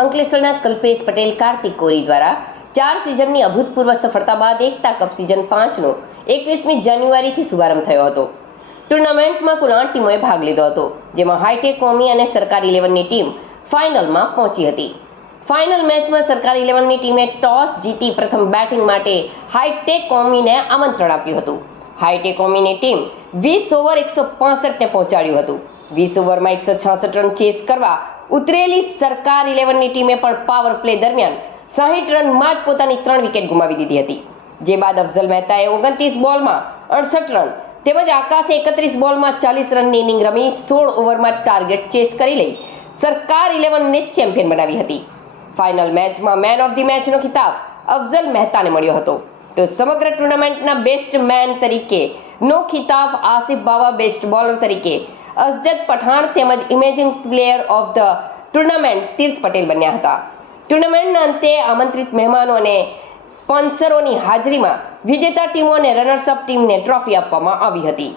અંકલેશ્વરના કલ્પેશ પટેલ કાર્તિક કોરી દ્વારા 4 સિઝનની અભૂતપૂર્વ સફળતા બાદ એકતા કપ સિઝન 5નો 21મી જાન્યુઆરીથી શુભારંભ થયો હતો। ટુર્નામેન્ટમાં કુલ 8 ટીમોએ ભાગ લીધો હતો, જેમાં હાઈટેક કોમી અને સરકાર 11ની ટીમ ફાઇનલમાં પહોંચી હતી। ફાઇનલ મેચમાં સરકાર 11ની ટીમે ટોસ જીતી પ્રથમ બેટિંગ માટે હાઈટેક કોમીને આમંત્રણ આપ્યું હતું। હાઈટેક કોમીની ટીમ 20 ઓવર 165ને પહોંચાડ્યું હતું। 20 ઓવરમાં 166 રન ચેસ કરવા ઉતરેલી સરકાર 11ની ટીમે પણ પાવર પ્લે દરમિયાન 60 રનમાં જ પોતાની 3 વિકેટ ગુમાવી દીધી હતી। જે બાદ અફઝલ મહેતાએ 29 બોલમાં 68 રન તેમજ આકાશે 31 બોલમાં 40 રનની ઇનિંગ રમી 16 ઓવરમાં ટાર્ગેટ ચેસ કરી લઈ સરકાર 11ને ચેમ્પિયન બનાવી હતી। ફાઇનલ મેચમાં મેન ઓફ ધી મેચનો ખિતાબ અફઝલ મહેતાને મળ્યો હતો, તો સમગ્ર ટુર્નામેન્ટના બેસ્ટ મેન તરીકેનો ખિતાબ આસિફ બાવા, બેસ્ટ બોલર તરીકે અસજદ પઠાણ તેમજ emerging player of the tournament Tirth Patel બન્યા હતા। ટુર્નામેન્ટના અંતે આમંત્રિત મહેમાનો અને સ્પોન્સરોની હાજરીમાં વિજેતા ટીમો અને રનર્સ અપ ટીમને ટ્રોફી આપવામાં આવી હતી।